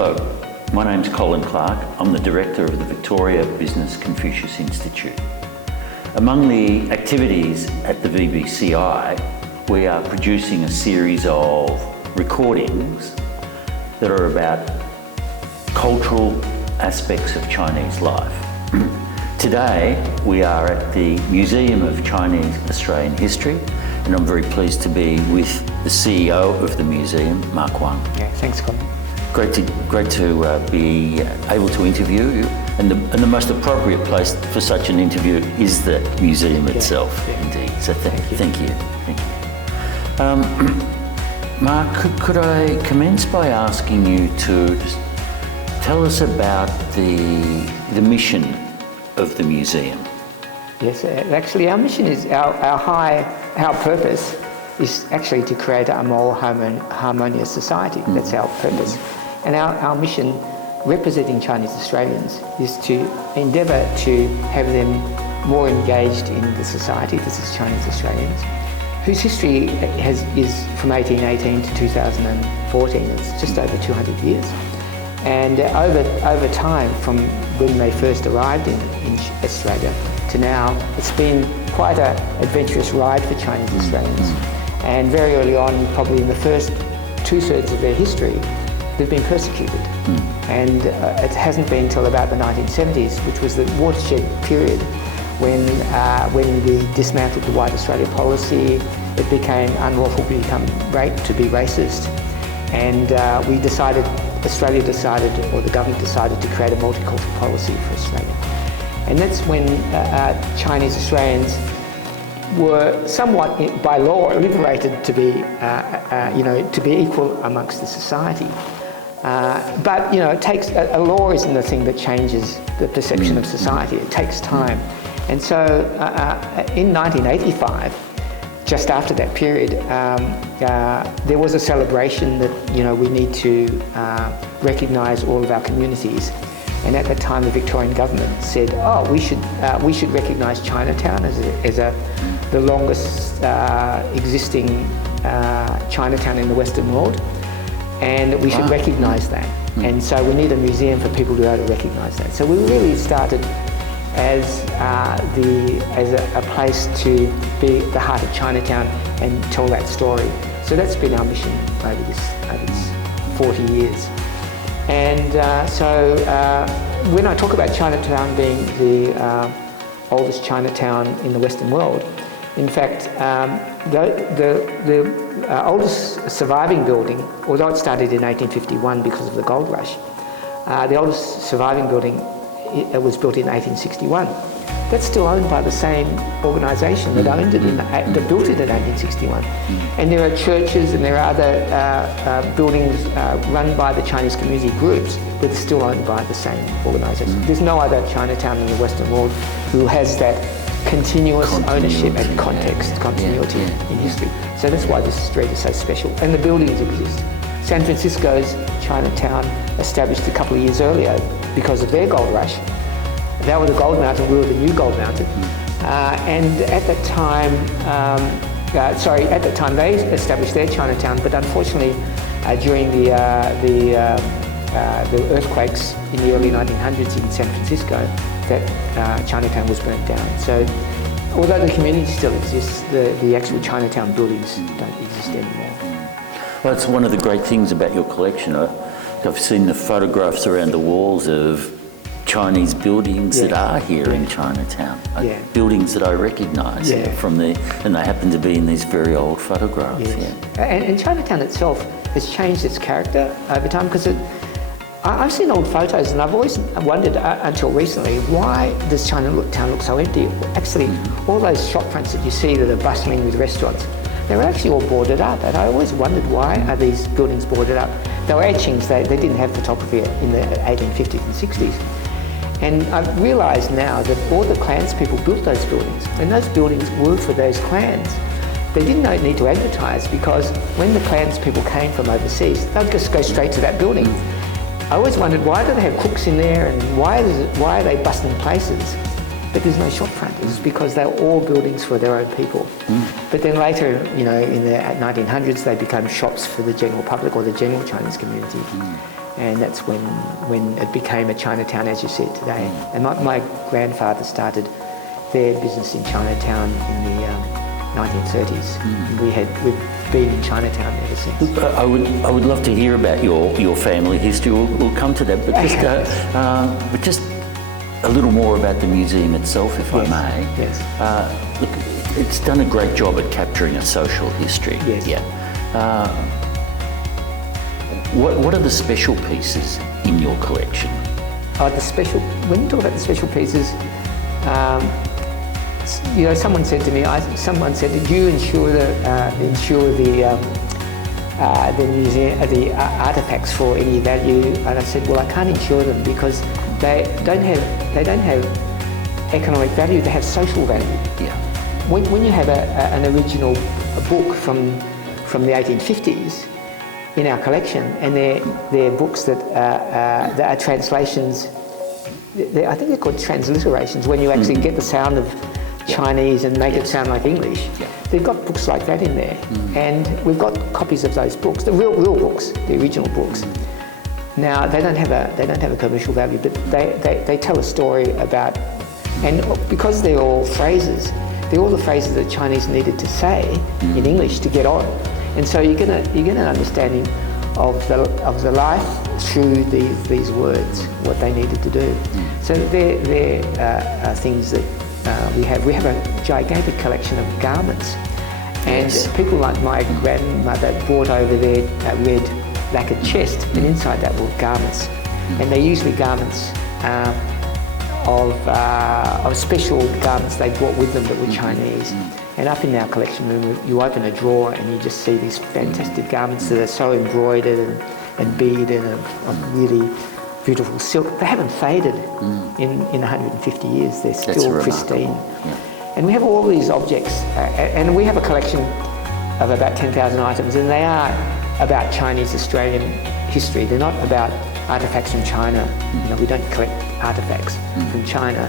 Hello, my name's Colin Clark. I'm the Director of the Victoria Business Confucius Institute. Among the activities at the VBCI, we are producing a series of recordings that are about cultural aspects of Chinese life. Today, we are at the Museum of Chinese Australian History, and I'm very pleased to be with the CEO of the museum, Mark Wang. Yeah, thanks, Colin. Great to be able to interview you, and the most appropriate place for such an interview is the museum itself, indeed. So thank you. Mark, could I commence by asking you to just tell us about the mission of the museum? Yes, actually our mission is, our purpose is actually to create a more harmonious society. That's our purpose. And our mission, representing Chinese Australians, is to endeavour to have them more engaged in the society. This is Chinese Australians, whose history is from 1818 to 2014. It's just over 200 years. And over time, from when they first arrived in Australia to now, it's been quite an adventurous ride for Chinese Australians. And very early on, probably in the first 2/3 of their history, they've been persecuted. And it hasn't been until about the 1970s, which was the watershed period, when we dismantled the White Australia policy. It became unlawful to be racist. And Australia decided, or the government decided, to create a multicultural policy for Australia. And that's when Chinese Australians were somewhat, by law, liberated to be, to be equal amongst the society. But it takes a law isn't the thing that changes the perception of society. It takes time. And so, in 1985, just after that period, there was a celebration that we need to recognise all of our communities. And at that time, the Victorian government said, we should recognise Chinatown as the longest existing Chinatown in the Western world, and we should recognise that. And so we need a museum for people to be able to recognise that. So we really started as a place to be the heart of Chinatown and tell that story. So that's been our mission over this 40 years. And when I talk about Chinatown being the oldest Chinatown in the Western world, in fact, the oldest surviving building, although it started in 1851 because of the gold rush, the oldest surviving building, it was built in 1861. That's still owned by the same organisation that owned it that built it in 1861. And there are churches and there are other buildings run by the Chinese community groups that are still owned by the same organisation. There's no other Chinatown in the Western world who has that continuous ownership and continuity in history. So that's why this street is so special. And the buildings exist. San Francisco's Chinatown, established a couple of years earlier because of their gold rush. They were the gold mountain, we were the new gold mountain. And at that time they established their Chinatown, but unfortunately during the earthquakes in the early 1900s in San Francisco, that Chinatown was burnt down. So although the community still exists, the actual Chinatown buildings don't exist anymore. Well, that's one of the great things about your collection. I've seen the photographs around the walls of Chinese buildings that are here in Chinatown. Buildings that I recognise and they happen to be in these very old photographs. And Chinatown itself has changed its character over time, because I've seen old photos and I've always wondered until recently, why does Chinatown look so empty? Actually, all those shop fronts that you see that are bustling with restaurants, they were actually all boarded up, and I always wondered, why are these buildings boarded up? They were etchings, they didn't have photography in the 1850s and 60s. And I've realised now that all the clans people built those buildings, and those buildings were for those clans. They didn't need to advertise, because when the clans people came from overseas, they'd just go straight to that building. I always wondered, why do they have cooks in there, and why are they bustling places? But there's no shop front. It's because they're all buildings for their own people. But then later, in the 1900s, they became shops for the general public or the general Chinese community. And that's when it became a Chinatown, as you see it today. And my grandfather started their business in Chinatown in the 1930s. We've been in Chinatown ever since. I would love to hear about your family history. We'll come to that, but just a little more about the museum itself, if I may. Yes. Look, it's done a great job at capturing a social history. Yes. Yeah. What are the special pieces in your collection? When you talk about the special pieces, someone said to me, did you insure the museum, the artifacts for any value? And I said, well, I can't insure them because they don't have economic value. They have social value. Yeah. When you have an original book from the 1850s in our collection, and they're books that are translations. I think they're called transliterations. When you actually get the sound of Chinese and make it sound like English, they've got books like that in there, and we've got copies of those books, the real books, the original books. Now they don't have a commercial value, but they tell a story about, and because they're all phrases, they're all the phrases that Chinese needed to say in English to get on. And so you get an understanding of the life through these words, what they needed to do. So they're things that we have. We have a gigantic collection of garments, and people like my grandmother brought over their red lacquered chest, and inside that were garments, and they're usually garments of special garments they brought with them that were Chinese. And up in our collection room, you open a drawer and you just see these fantastic garments that are so embroidered and beaded and of really beautiful silk. They haven't faded in 150 years. They're still pristine. Yeah. And we have all these objects, and we have a collection of about 10,000 items, and they are about Chinese-Australian history. They're not about artifacts from China. We don't collect artifacts from China.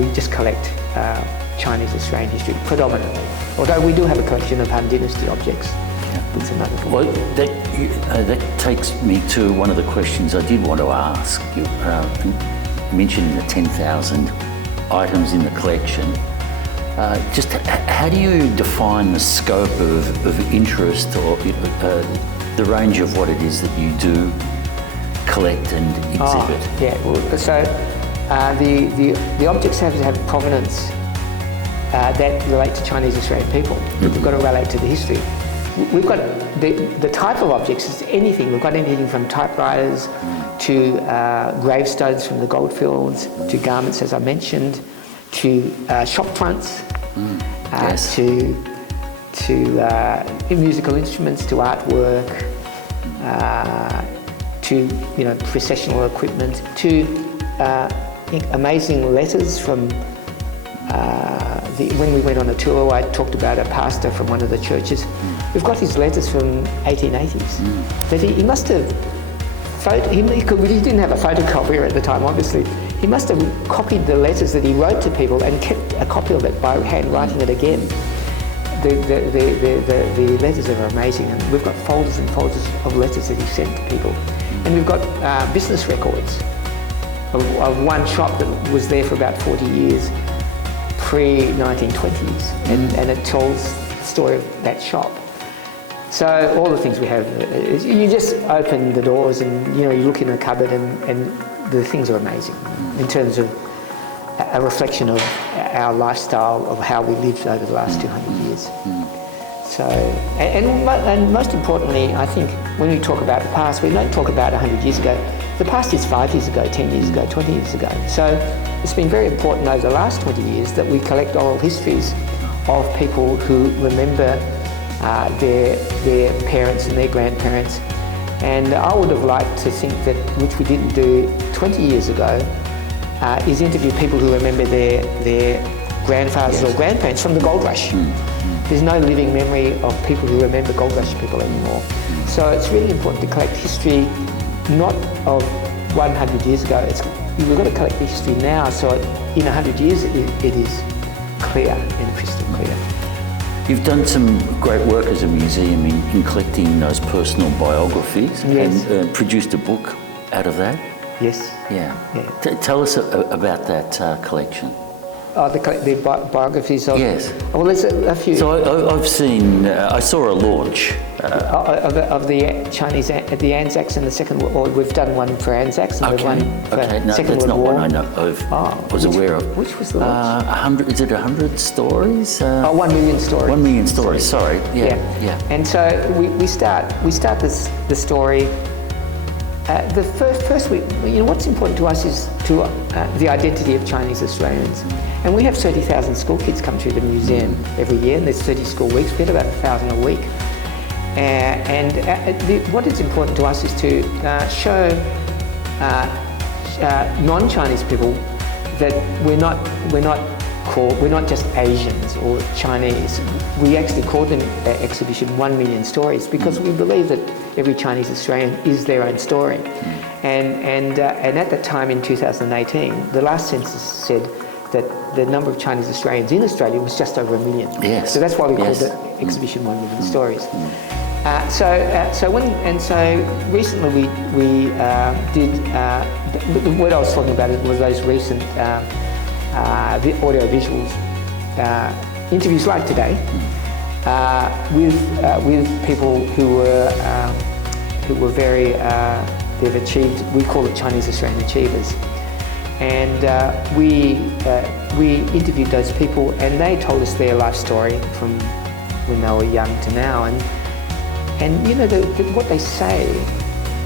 We just collect Chinese-Australian history predominantly. Although we do have a collection of Han Dynasty objects. That's another thing. Well, that takes me to one of the questions I did want to ask. You mentioned the 10,000 items in the collection. Just how do you define the scope of interest or the range of what it is that you do collect and exhibit? So the objects have to have provenance that relate to Chinese Australian people. They've got to relate to the history. We've got the type of objects is anything. We've got anything from typewriters to gravestones from the goldfields to garments, as I mentioned, to shop fronts, to musical instruments, to artwork, to processional equipment, to amazing letters from. When we went on a tour, I talked about a pastor from one of the churches. We've got his letters from 1880s. That he must have, he didn't have a photocopier at the time, obviously. He must have copied the letters that he wrote to people and kept a copy of it by hand writing it again. The letters are amazing, and we've got folders and folders of letters that he sent to people. And we've got business records of one shop that was there for about 40 years. Pre-1920s, and it tells the story of that shop. So all the things we have, you just open the doors and you look in the cupboard and the things are amazing in terms of a reflection of our lifestyle, of how we lived over the last 200 years. So, and most importantly, I think when we talk about the past, we don't talk about 100 years ago. The past is 5 years ago, 10 years ago, 20 years ago. So it's been very important over the last 20 years that we collect oral histories of people who remember their parents and their grandparents. And I would have liked to think that, which we didn't do 20 years ago, is interview people who remember their grandfathers or grandparents from the gold rush. There's no living memory of people who remember gold rush people anymore. So it's really important to collect history, not of 100 years ago. We've got to collect the history now, so in 100 years it is clear and crystal clear. You've done some great work as a museum in collecting those personal biographies. Yes. And produced a book out of that. Yes. Yeah. Yeah. Tell us about that collection. Oh, the biographies of... Yes. Well, there's a few... So I've seen, I saw a launch. Of the Chinese, the Anzacs and the Second World War. We've done one for Anzacs and we've one for No, Second that's World not War. one I know of. Was aware of. Which was the launch? 100. Is it 100 stories? 1 million stories. 1 million stories. Sorry. Yeah. And so we start the story. The first week, what's important to us is the identity of Chinese Australians. And we have 30,000 school kids come through the museum every year, and there's 30 school weeks. We get about 1,000 a week. What is important to us is to show non-Chinese people that we're not just Asians or Chinese. We actually call them exhibition 1 million stories because we believe that every Chinese Australian is their own story. And at that time in 2018, the last census said that the number of Chinese Australians in Australia was just over 1 million. Yes. So that's why we called it exhibition 1 million stories. So recently we did what I was talking about was those recent audio visuals interviews like today with people who were very they've achieved. We call it Chinese Australian Achievers, and we interviewed those people, and they told us their life story from when they were young to now, and what they say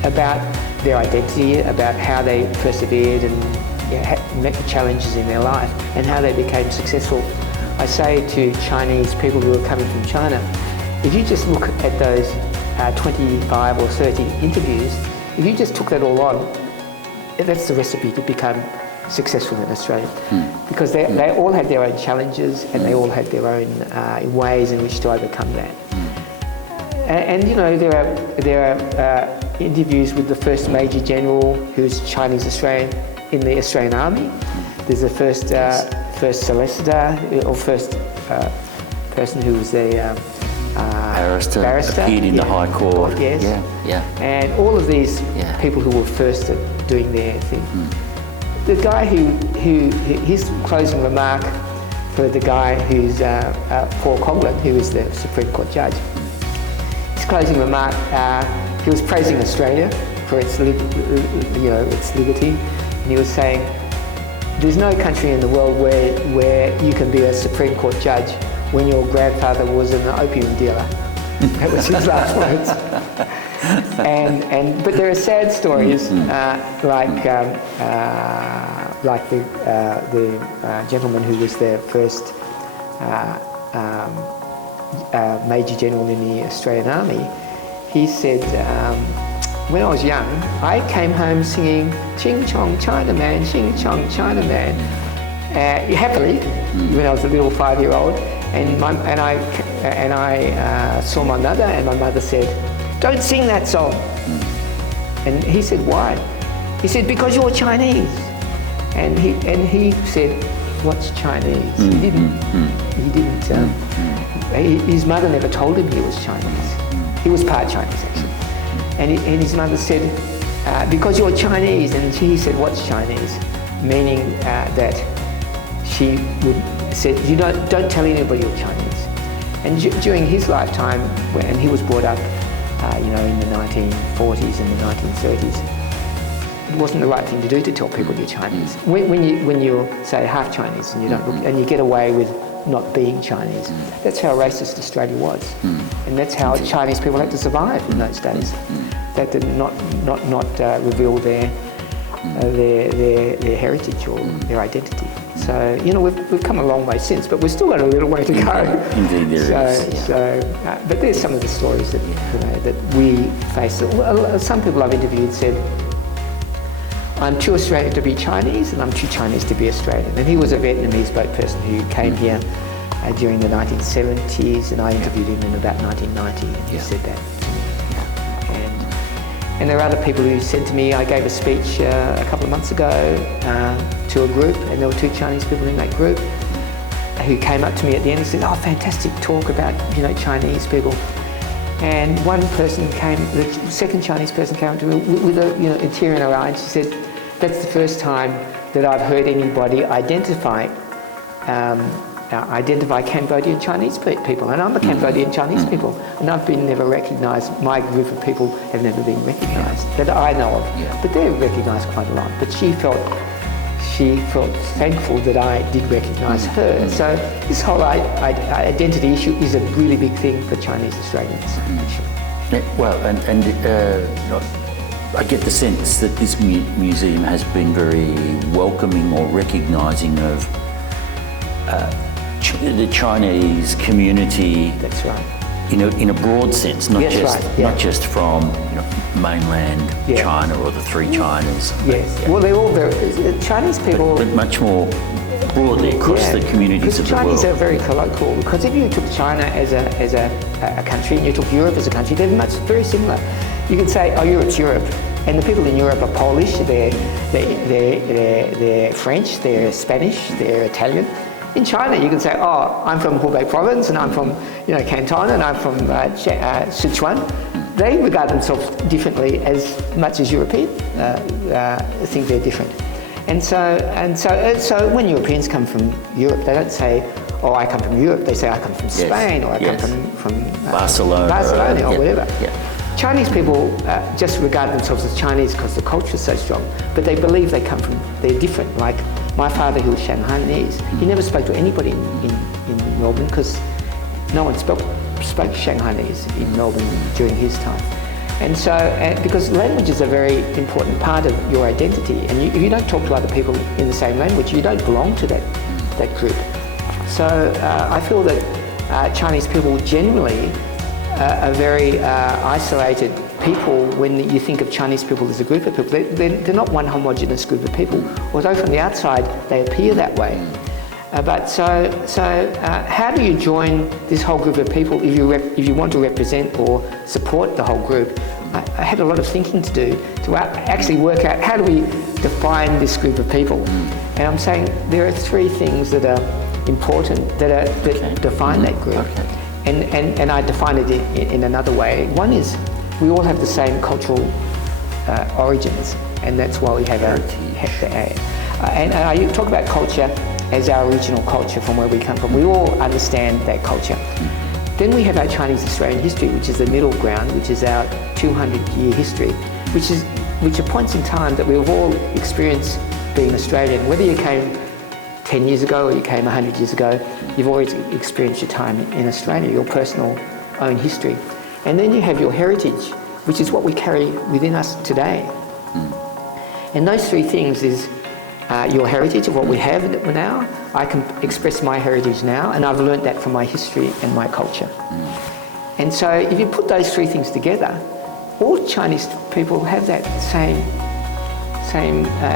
about their identity, about how they persevered and met the challenges in their life, and how they became successful. I say to Chinese people who are coming from China, if you just look at those 25 or 30 interviews, if you just took that all on, that's the recipe to become successful in Australia. Because they all had their own challenges and they all had their own ways in which to overcome that. And there are interviews with the first Major General who's Chinese Australian in the Australian Army. There's the first solicitor or first person who was the barrister appeared in the High Court. Yes. And all of these people who were first at doing their thing. The guy who his closing remark for the guy who's Paul Coghlan, who is the Supreme Court judge. His closing remark, he was praising Australia for its liberty, and he was saying, "There's no country in the world where you can be a Supreme Court judge when your grandfather was an opium dealer." That was his last words. But there are sad stories like the gentleman who was the first Major General in the Australian Army. He said, when I was young, I came home singing "Ching Chong Chinaman, Ching Chong Chinaman," happily, when I was a little 5-year-old, and I saw my mother, and my mother said, "Don't sing that song." And he said, "Why?" He said, "Because you're Chinese." And he said, "What's Chinese?" He didn't. His mother never told him he was Chinese. He was part Chinese actually. And his mother said, "Because you're Chinese." And he said, "What's Chinese?" Meaning that she said, "You don't tell anybody you're Chinese." And during his lifetime, and he was brought up, in the 1940s and the 1930s, it wasn't the right thing to do to tell people you're Chinese. When you're say half Chinese and you don't look, and you get away with not being Chinese, that's how racist Australia was, and that's how Chinese people had to survive in those days. They did not reveal their heritage or their identity. So we've come a long way since, but we've still got a little way to go. Indeed, there is. But there's some of the stories that that we face. Some people I've interviewed said, "I'm too Australian to be Chinese, and I'm too Chinese to be Australian." And he was a Vietnamese boat person who came here during the 1970s, and I interviewed him in about 1990, and he said that to me. And there are other people who said to me, I gave a speech a couple of months ago to a group, and there were 2 Chinese people in that group, who came up to me at the end and said, "Oh, fantastic talk about, Chinese people." And one person came, the second Chinese person came up to me with a tear in her eye, and she said, "That's the first time that I've heard anybody identify Cambodian Chinese people, and I'm a Cambodian Chinese people, and I've been never recognised. My group of people have never been recognised that I know of, but they're recognised quite a lot." But she felt thankful that I did recognise her. So this whole identity issue is a really big thing for Chinese Australians. Well, and I get the sense that this museum has been very welcoming or recognising of the Chinese community. That's right. In a broad sense, not just from mainland China or the three Chinas. Yes. Well, they're all very Chinese people, but much more broadly across the communities of the world. Chinese are very colloquial, because if you took China as a country and you took Europe as a country, they're very similar. You could say, "Oh, Europe's Europe," and the people in Europe are Polish, they're French, they're Spanish, they're Italian. In China, you can say, "Oh, I'm from Hubei province, and I'm from Canton, and I'm from Sichuan." They regard themselves differently as much as Europeans think they're different. And so when Europeans come from Europe, they don't say, "Oh, I come from Europe." They say, "I come from Spain," or "I come from Barcelona," or whatever. Yeah. Chinese people just regard themselves as Chinese because the culture is so strong, but they believe they're different. Like my father, who was Shanghainese, he never spoke to anybody in Melbourne because no one spoke Shanghainese in Melbourne during his time. And so, because language is a very important part of your identity, and if you don't talk to other people in the same language, you don't belong to that group. So I feel that Chinese people generally are very isolated people when you think of Chinese people as a group of people. They're not one homogenous group of people, although from the outside they appear that way. But how do you join this whole group of people if you want to represent or support the whole group? I had a lot of thinking to do to actually work out how do we define this group of people. And I'm saying there are three things that are important that define that group. Okay. And I define it in another way. One is we all have the same cultural origins, and that's why we have heritage. And I talk about culture as our original culture from where we come from. We all understand that culture. Then we have our Chinese Australian history, which is the middle ground, which is our 200-year history, which are points in time that we've all experienced being Australian. Whether you came 10 years ago or you came 100 years ago, you've always experienced your time in Australia, your personal own history. And then you have your heritage, which is what we carry within us today. And those three things is your heritage of what we have now. I can express my heritage now, and I've learnt that from my history and my culture. And so if you put those three things together, all Chinese people have that same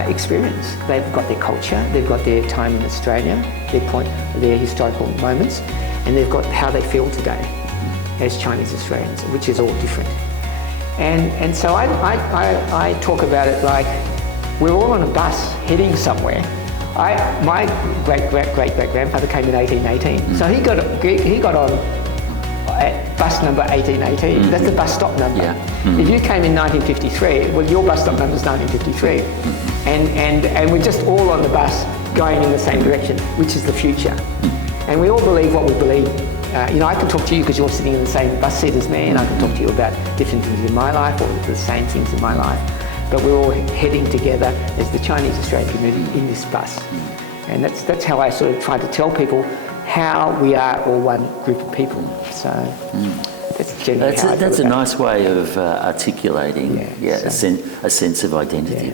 experience. They've got their culture, they've got their time in Australia, their historical moments, and they've got how they feel today as Chinese Australians, which is all different. And so I talk about it like we're all on a bus heading somewhere. My great-great-great-grandfather came in 1818, so he got on at bus number 1818. That's the bus stop number. If you came in 1953, well, your bus stop number is 1953, and we're just all on the bus going in the same direction, which is the future. And we all believe what we believe. I can talk to you because you're sitting in the same bus seat as me, and I can talk to you about different things in my life or the same things in my life. But we're all heading together as the Chinese Australian community in this bus. And that's how I sort of try to tell people how we are all one group of people. So that's generally how I feel. That's a nice way of articulating a sense of identity.